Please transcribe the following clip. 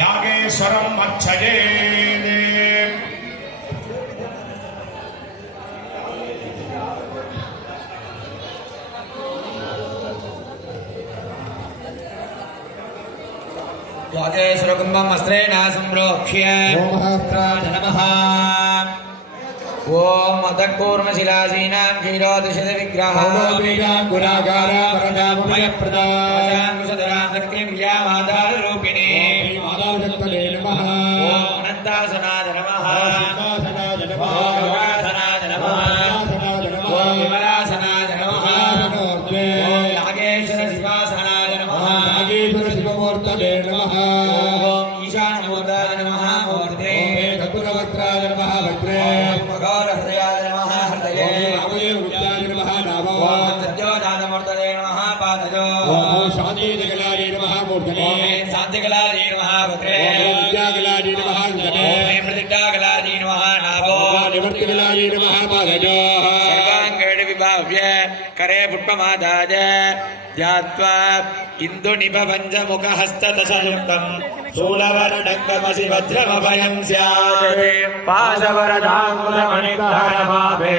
यागेश्वरं मच्छयेत् यागेश्वरकुम्भं वस्त्रेण संप्रोक्ष्य नमः। ओम अदकूर्मशिलासीनां क्षीरोदशविग्रहां गुरागारा वरदाभयप्रदां क्रियामादारूपिणे मादाशक्तये नमः। ओम अनन्तासनाय नमः। ओम योगासनाय नमः। ओम विमलासनाय नमः। ओम नागेश्वर शिवासनाय नमः। नागेश्वर शिवमूर्तये नमः। ओम ईशानमूर्ताय नमः। मूर्ते चतुरवक्त्राय नमः। वक्त्रे हृदयाय नमः। हृदये वृत्ताय नमः। नाभो सत्योजातमूर्तये नमः। पादयो शान्तिकलाय नमः। मूर्धने शान्तिकलाय नमः। वक्त्रे विद्याकलाय नमः। हृदये प्रतिष्ठाकलाय नमः। नाभो निवर्तिकलाय नमः। पादयो सर्वाङ्गेण विभाव्य करे पुष्पमादाय ध्यात्वा इन्दुनिभवञ्जमुखहस्तदशयुक्तं शूलवर्णङ्गमसि वज्रमभयं स्यात् पाशवरदाङ्कुशमणिग्रहणभावे